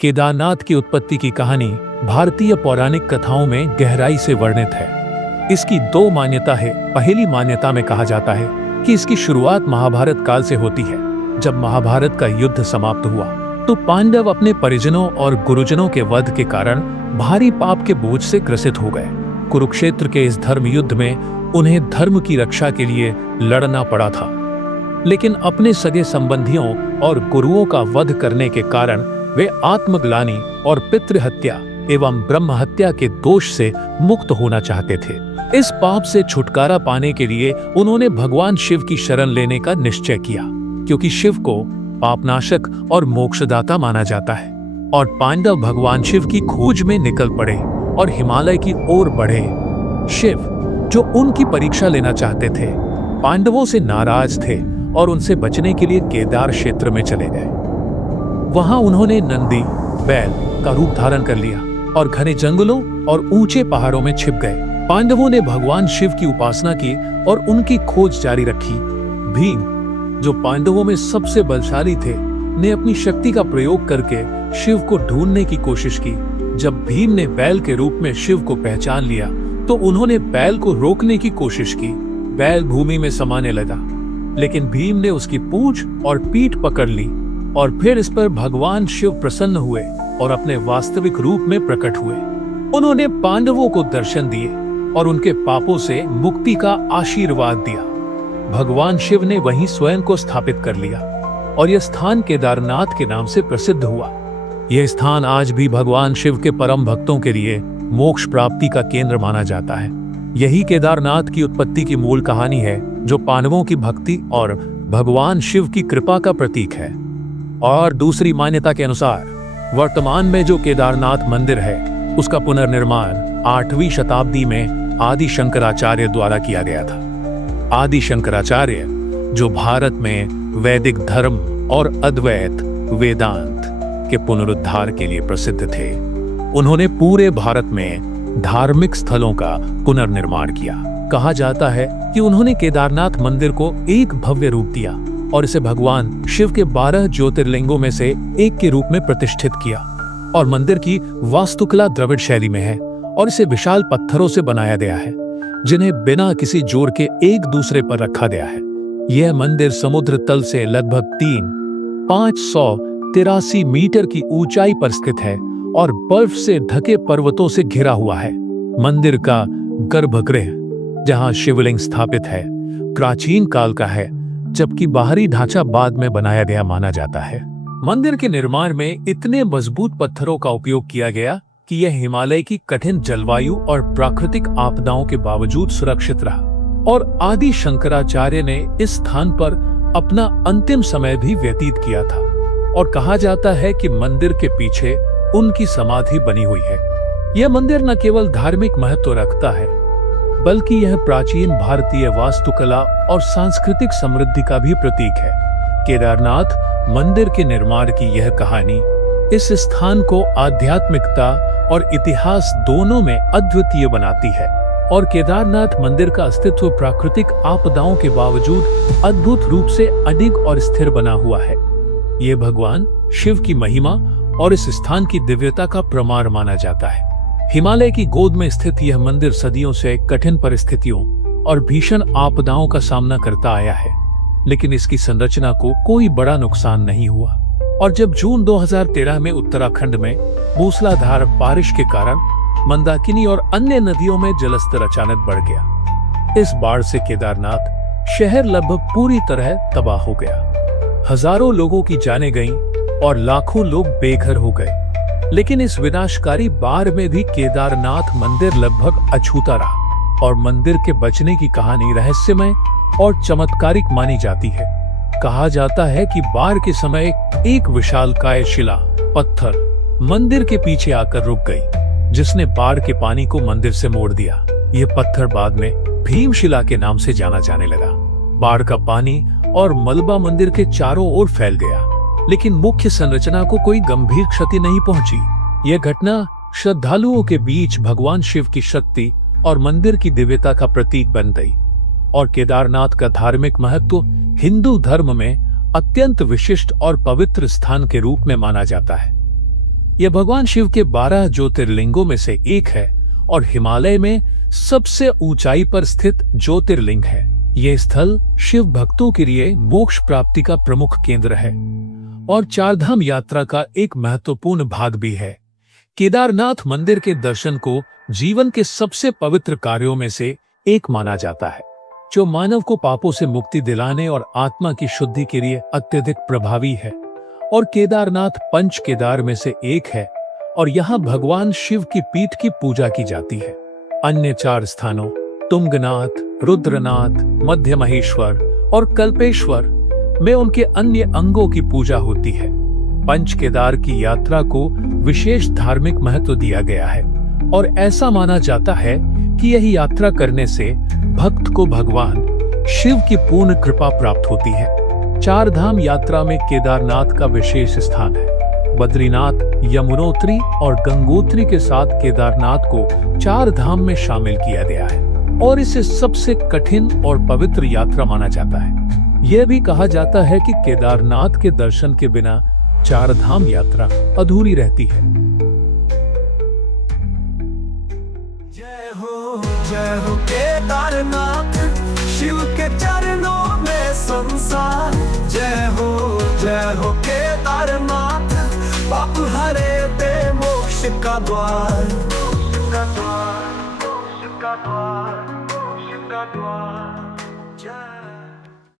केदारनाथ की उत्पत्ति की कहानी भारतीय पौराणिक कथाओं में गहराई से वर्णित है। इसकी दो मान्यता है। पहली मान्यता में कहा जाता है कि इसकी शुरुआत महाभारत काल से होती है। जब महाभारत का युद्ध समाप्त हुआ तो पांडव अपने परिजनों और गुरुजनों के वध के कारण भारी पाप के बोझ से ग्रसित हो गए। कुरुक्षेत्र के इस धर्म युद्ध में उन्हें धर्म की रक्षा के लिए लड़ना पड़ा था, लेकिन अपने सगे संबंधियों और गुरुओं का वध करने के कारण वे आत्मग्लानि और पितृहत्या एवं ब्रह्म हत्या के दोष से मुक्त होना चाहते थे। इस पाप से छुटकारा पाने के लिए उन्होंने भगवान शिव की शरण लेने का निश्चय किया, क्योंकि शिव को पापनाशक और मोक्षदाता माना जाता है। और पांडव भगवान शिव की खोज में निकल पड़े और हिमालय की ओर बढ़े। शिव, जो उनकी परीक्षा लेना चाहते थे, पांडवों से नाराज थे और उनसे बचने के लिए केदार क्षेत्र में चले गए। वहां उन्होंने नंदी, बैल का रूप धारण कर लिया और घने जंगलों और ऊंचे पहाड़ों में छिप गए। पांडवों ने भगवान शिव की उपासना की और उनकी खोज जारी रखी। भीम, जो पांडवों में सबसे बलशाली थे, ने अपनी शक्ति का प्रयोग करके शिव को ढूंढने की कोशिश की। जब भीम ने बैल के रूप में शिव को पहचान लिया तो उन्होंने बैल को रोकने की कोशिश की। बैल भूमि में समाने लगा, लेकिन भीम ने उसकी पूंछ और पीठ पकड़ ली और फिर इस पर भगवान शिव प्रसन्न हुए और अपने वास्तविक रूप में प्रकट हुए। उन्होंने पांडवों को दर्शन दिए और उनके पापों से मुक्ति का आशीर्वाद दिया। भगवान शिव ने वहीं स्वयं को स्थापित कर लिया और यह स्थान केदारनाथ के नाम से प्रसिद्ध हुआ। यह स्थान आज भी भगवान शिव के परम भक्तों के लिए मोक्ष प्राप्ति का केंद्र माना जाता है। यही केदारनाथ की उत्पत्ति की मूल कहानी है, जो पांडवों की भक्ति और भगवान शिव की कृपा का प्रतीक है। और दूसरी मान्यता के अनुसार वर्तमान में जो केदारनाथ मंदिर है, उसका पुनर्निर्माण 8वीं शताब्दी में आदि शंकराचार्य द्वारा किया गया था। आदि शंकराचार्य, जो भारत में वैदिक धर्म और अद्वैत वेदांत के पुनरुद्धार के लिए प्रसिद्ध थे, उन्होंने पूरे भारत में धार्मिक स्थलों का पुनर्निर्माण किया। कहा जाता है कि उन्होंने केदारनाथ मंदिर को एक भव्य रूप दिया और इसे भगवान शिव के 12 ज्योतिर्लिंगों में से एक के रूप में प्रतिष्ठित किया। और मंदिर की वास्तुकला द्रविड़ शैली में है और इसे विशाल पत्थरों से बनाया गया है, जिन्हें बिना किसी जोड़ के एक दूसरे पर रखा गया है। यह मंदिर समुद्र तल से लगभग 583 मीटर की ऊंचाई पर स्थित है और बर्फ से ढके पर्वतों से घिरा हुआ है। मंदिर का गर्भगृह, जहां शिवलिंग स्थापित है, प्राचीन काल का है, जबकि बाहरी ढांचा बाद में बनाया गया माना जाता है। मंदिर के निर्माण में इतने मजबूत पत्थरों का उपयोग किया गया कि यह हिमालय की कठिन जलवायु और प्राकृतिक आपदाओं के बावजूद सुरक्षित रहा। और आदि शंकराचार्य ने इस स्थान पर अपना अंतिम समय भी व्यतीत किया था। और कहा जाता है कि मंदिर के पीछे उनकी समाधि बनी हुई है। यह मंदिर न केवल धार्मिक महत्व रखता है, बल्कि यह प्राचीन भारतीय वास्तुकला और सांस्कृतिक समृद्धि का भी प्रतीक है। केदारनाथ मंदिर के निर्माण की यह कहानी इस स्थान को आध्यात्मिकता और इतिहास दोनों में अद्वितीय बनाती है। और केदारनाथ मंदिर का अस्तित्व प्राकृतिक आपदाओं के बावजूद अद्भुत रूप से अडिग और स्थिर बना हुआ है। यह भगवान शिव की महिमा और इस स्थान की दिव्यता का प्रमाण माना जाता है। हिमालय की गोद में स्थित यह मंदिर सदियों से कठिन परिस्थितियों और भीषण आपदाओं का सामना करता आया है, लेकिन इसकी संरचना को कोई बड़ा नुकसान नहीं हुआ। और जब जून 2013 में उत्तराखंड में मूसलाधार बारिश के कारण मंदाकिनी और अन्य नदियों में जलस्तर अचानक बढ़ गया, इस बाढ़ से केदारनाथ शहर लगभग पूरी तरह तबाह हो गया। हजारों लोगों की जानें गईं और लाखों लोग बेघर हो गए। लेकिन इस विनाशकारी बाढ़ में भी केदारनाथ मंदिर लगभग अछूता रहा और मंदिर के बचने की कहानी रहस्यमय और चमत्कारिक मानी जाती है। कहा जाता है कि बाढ़ के समय एक विशालकाय शिला पत्थर मंदिर के पीछे आकर रुक गई, जिसने बाढ़ के पानी को मंदिर से मोड़ दिया। यह पत्थर बाद में भीमशिला के नाम से जाना जाने लगा। बाढ़ का पानी और मलबा मंदिर के चारों ओर फैल गया, लेकिन मुख्य संरचना को कोई गंभीर क्षति नहीं पहुंची। यह घटना श्रद्धालुओं के बीच भगवान शिव की शक्ति और मंदिर की दिव्यता का प्रतीक बन गई। और केदारनाथ का धार्मिक महत्व हिंदू धर्म में अत्यंत विशिष्ट और पवित्र स्थान के रूप में माना जाता है। यह भगवान शिव के 12 ज्योतिर्लिंगों में से एक है और हिमालय में सबसे ऊंचाई पर स्थित ज्योतिर्लिंग है। यह स्थल शिव भक्तों के लिए मोक्ष प्राप्ति का प्रमुख केंद्र है और चारधाम यात्रा का एक महत्वपूर्ण भाग भी है। केदारनाथ मंदिर के दर्शन को जीवन के सबसे पवित्र कार्यों में से एक माना जाता है, जो मानव को पापों से मुक्ति दिलाने और आत्मा की शुद्धि के लिए अत्यधिक प्रभावी है। और केदारनाथ पंच केदार में से एक है और यहाँ भगवान शिव की पीठ की पूजा की जाती है। अन्य 4 स्थानों तुंगनाथ, रुद्रनाथ, मध्य महेश्वर और कल्पेश्वर में उनके अन्य अंगों की पूजा होती है। पंच केदार की यात्रा को विशेष धार्मिक महत्व दिया गया है और ऐसा माना जाता है कि यह यात्रा करने से भक्त को भगवान शिव की पूर्ण कृपा प्राप्त होती है। 4 धाम यात्रा में केदारनाथ का विशेष स्थान है। बद्रीनाथ, यमुनोत्री और गंगोत्री के साथ केदारनाथ को 4 धाम में शामिल किया गया है और इसे सबसे कठिन और पवित्र यात्रा माना जाता है। यह भी कहा जाता है कि केदारनाथ के दर्शन के बिना 4 धाम यात्रा अधूरी रहती है। जय हो केदारनाथ, शिव के चरणों में संसार। जय हो केदारनाथ, पाप हरे दे मोक्ष का द्वार। मोक्ष का द्वार, मोक्ष का द्वार, मोक्ष का द्वार।